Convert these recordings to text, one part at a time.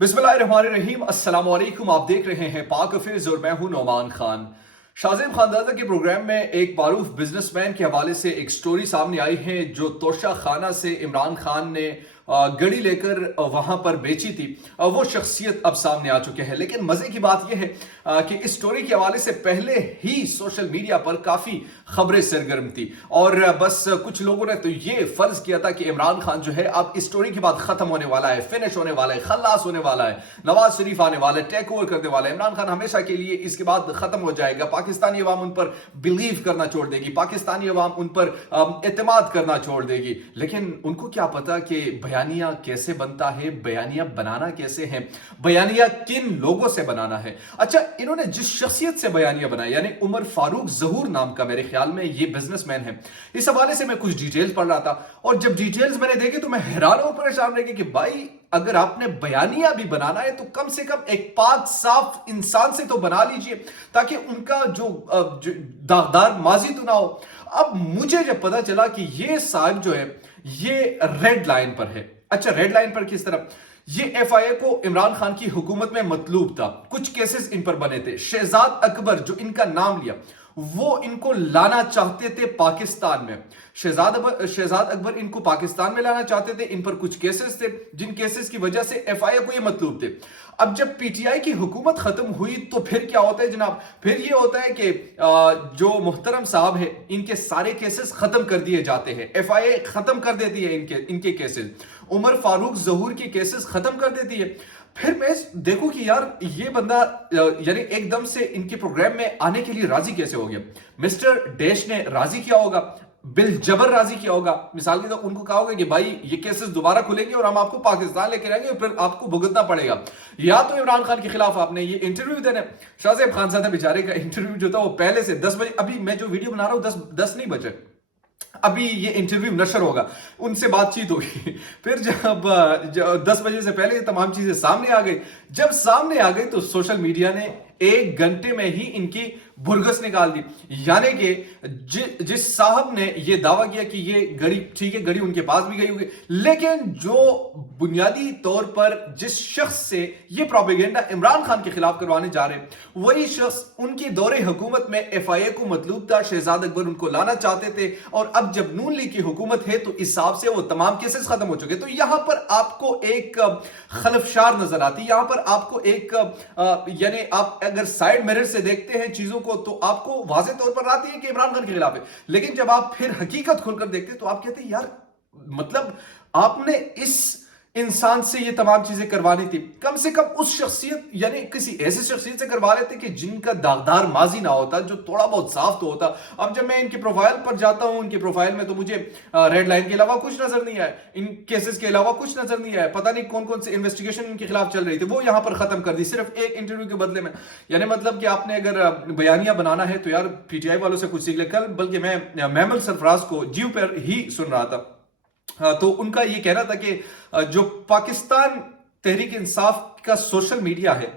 बिस्मिल्लाहिर्रहमानिर्रहीम अस्सलाम वालेकुम। आप देख रहे हैं पाक हफीज और मैं हूं नौमान खान। शाज़ेब खानदादा के प्रोग्राम में एक मारूफ बिजनेसमैन के हवाले से एक स्टोरी सामने आई है जो तोशा खाना से इमरान खान ने गड़ी लेकर वहां पर बेची थी। वो शख्सियत अब सामने आ चुके हैं, लेकिन मजे की बात यह है कि इस स्टोरी के हवाले से पहले ही सोशल मीडिया पर काफी खबरें सरगर्म थी और बस कुछ लोगों ने तो ये फर्ज किया था कि इमरान खान जो है अब इस स्टोरी के बाद खत्म होने वाला है, फिनिश होने वाला है, खल्लास होने वाला है, नवाज शरीफ आने वाला है, टेक ओवर करने वाला है, इमरान खान हमेशा के लिए इसके बाद खत्म हो जाएगा, पाकिस्तानी अवाम उन पर बिलीव करना छोड़ देगी, पाकिस्तानी अवाम उन पर एतमाद करना छोड़ देगी। लेकिन उनको क्या पता कि बयानिया कैसे बनता है, बयानिया बनाना कैसे है, बयानिया किन लोगों से बनाना है। अच्छा, इन्होंने जिस शख्सियत से बयानिया बनाया यानी उमर फारूक जहूर नाम का, मेरे ख्याल में ये बिजनेसमैन है, इस हवाले से मैं कुछ डिटेल्स पढ़ रहा था और जब डिटेल्स मैंने देखी तो मैं हैरान और परेशान रह गया कि भाई अगर आपने बयानिया भी बनाना है तो कम से कम एक पाक साफ इंसान से तो बना लीजिए ताकि उनका जो दागदार माजी तो ना हो। अब मुझे जब पता चला कि ये साहब जो है ये रेड लाइन पर है। अच्छा, रेड लाइन पर किस तरह? ये एफआईए को इमरान खान की हुकूमत में मतलूब था, कुछ केसेस इन पर बने थे। शहजाद अकबर जो इनका नाम लिया वो इनको लाना चाहते थे पाकिस्तान में। शहजाद अकबर इनको पाकिस्तान में लाना चाहते थे। इन पर कुछ केसेस थे जिन केसेस की वजह से एफआईए को ये मतलूब थे। अब जब पीटीआई की हुकूमत खत्म हुई तो फिर क्या होता है जनाब? फिर ये होता है कि जो मुहतरम साहब है इनके सारे केसेस खत्म कर दिए जाते हैं, एफआईए खत्म कर देती है इनके केसेस, उमर फारूक जहूर के केसेस खत्म कर देती है। फिर मैं देखूं कि यार ये बंदा यानी एकदम से इनके प्रोग्राम में आने के लिए राजी कैसे हो गया। मिस्टर डैश ने राजी किया होगा, बिल जबर राजी किया होगा, मिसाल के तो उनको कहा होगा कि भाई ये केसेस दोबारा खुलेंगे और हम आपको पाकिस्तान लेके आएंगे और फिर आपको भुगतना पड़ेगा। या तो इमरान खान के खिलाफ आपने ये इंटरव्यू देना। शाहजेब खानजादा बेचारे का इंटरव्यू जो था वो पहले से 10 बजे, अभी मैं जो वीडियो बना रहा हूं 10 नहीं बजे अभी ये इंटरव्यू नशर होगा, उनसे बातचीत होगी। फिर जब 10 बजे से पहले तमाम चीजें सामने आ गई, जब सामने आ गई तो सोशल मीडिया ने 1 घंटे में ही इनकी भुरगस निकाल दी। यानी कि जिस साहब ने ये दावा किया कि ये घड़ी ठीक है, घड़ी उनके पास भी गई होगी, लेकिन जो बुनियादी तौर पर जिस शख्स से ये प्रोपेगेंडा इमरान खान के खिलाफ करवाने जा रहे हैं वही शख्स उनकी दौरे हुकूमत में एफआईए को मतलूब था। शहजाद अकबर उनको लाना चाहते थे और अब जब नून लीग की हुकूमत है तो इस हिसाब से वो तमाम केसेस खत्म हो चुके। तो यहां पर आपको एक खलफशार नजर आती है, यहां पर आपको एक यानी आप अगर साइड मिरर से देखते हैं चीजों को तो आपको वाज़ेह तौर पर आती है कि इमरान खान के खिलाफ है। लेकिन जब आप फिर हकीकत खोलकर देखते हैं तो आप कहते हैं यार मतलब आपने इस इंसान से ये तमाम चीजें करवानी थी, कम से कम उस शख्सियत यानी किसी ऐसी शख्सियत से करवा लेते कि जिनका दागदार माजी ना होता, जो थोड़ा बहुत साफ तो होता। अब जब मैं इनके प्रोफाइल पर जाता हूं, इनके प्रोफाइल में तो मुझे रेड लाइन के अलावा कुछ नजर नहीं आया, इन केसेस के अलावा कुछ नजर नहीं आया। पता नहीं कौन कौन से इन्वेस्टिगेशन इनके खिलाफ चल रही थी, वो यहां पर खत्म कर दी सिर्फ एक इंटरव्यू के बदले में। यानी मतलब कि आपने अगर बयानिया बनाना है तो यार पीटीआई वालों से कुछ सीख ले। कल बल्कि मैं महमूद सरफराज को जियो पर ही सुन रहा था, तो उनका ये कहना था कि जो पाकिस्तान तहरीक इंसाफ का सोशल मीडिया है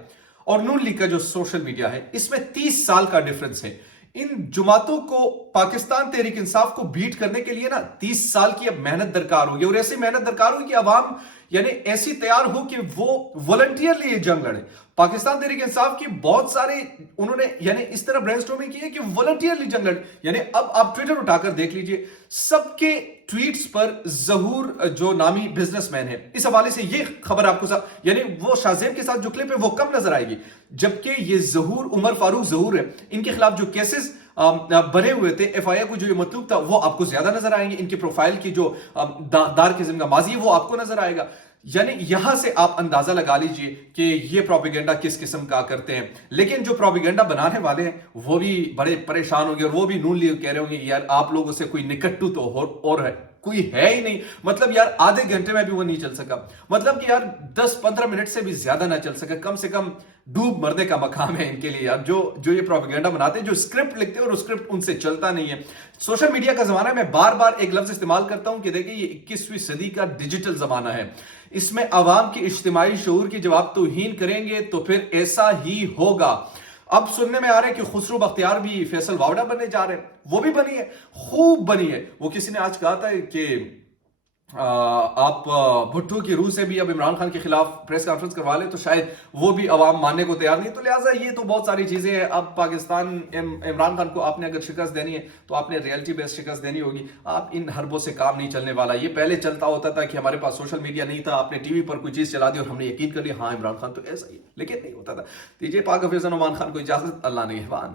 और नून लीग का जो सोशल मीडिया है इसमें 30 साल का डिफरेंस है। इन जुमातों को पाकिस्तान तहरीक इंसाफ को बीट करने के लिए ना 30 साल की अब मेहनत दरकार होगी और ऐसी मेहनत दरकार होगी कि अवाम यानी ऐसी तैयार हो कि वो वॉलंटियरली ये जंग लड़े। पाकिस्तान तहरीक इंसाफ की बहुत सारे उन्होंने यानी इस तरह ब्रेनस्टॉर्मिंग की है कि वॉलंटियरली जंग लड़े। यानी अब आप ट्विटर उठाकर देख लीजिए, सबके ट्वीट्स पर जहूर जो नामी बिजनेसमैन है, इस हवाले से ये खबर आपको यानी वो शाहजेब के साथ जो क्लिप है वो कम नजर आएगी, जबकि ये जहूर उमर फारूक जहूर है, इनके खिलाफ जो केसेस बने हुए थे एफआईआर को जो ये मतलब था वो आपको ज्यादा नजर आएंगे। इनके प्रोफाइल की जो दागदार किस्म का माजी है वो आपको नजर आएगा। यानी यहां से आप अंदाजा लगा लीजिए कि ये प्रोपेगेंडा किस किस्म का करते हैं। लेकिन जो प्रोपेगेंडा बनाने वाले हैं वो भी बड़े परेशान होंगे और वो भी नून लीग कह रहे होंगे यार आप लोगों से कोई निकट्टू तो और है कोई है ही नहीं। मतलब यार आधे घंटे में भी वो नहीं चल सका, मतलब कि यार 10-15 मिनट से भी ज्यादा ना चल सका, कम से कम डूब मरने का मकाम है इनके लिए यार। जो ये प्रोपेगेंडा बनाते हैं, जो स्क्रिप्ट लिखते हैं और स्क्रिप्ट उनसे चलता नहीं है। सोशल मीडिया का जमाना है, मैं बार बार एक लफ्ज इस्तेमाल करता हूं कि देखिए ये 21वीं सदी का डिजिटल जमाना है, इसमें अवाम के इज्तिमाई शऊर की जब आप तौहीन करेंगे तो फिर ऐसा ही होगा। अब सुनने में आ रहा है कि खुसरो बख्तियार भी फैसल वावड़ा बनने जा रहे हैं, वो भी बनी है, खूब बनी है। वो किसी ने आज कहा था कि آپ بھٹو کی روح سے بھی اب عمران خان کے خلاف پریس کانفرنس کروا لیں تو شاید وہ بھی عوام ماننے کو تیار نہیں. تو لہٰذا یہ تو بہت ساری چیزیں ہیں. اب پاکستان عمران خان کو آپ نے اگر شکست دینی ہے تو آپ نے ریئلٹی بیس شکست دینی ہوگی. آپ ان حربوں سے کام نہیں چلنے والا. یہ پہلے چلتا ہوتا تھا کہ ہمارے پاس سوشل میڈیا نہیں تھا, آپ نے ٹی وی پر کوئی چیز چلا دی اور ہم نے یقین کر لیا ہاں عمران خان تو ایسا ہی ہے, لیکن نہیں ہوتا تھا. دیجیے پاک حفیظ نعمان خان کو اجازت. اللہ نگہبان.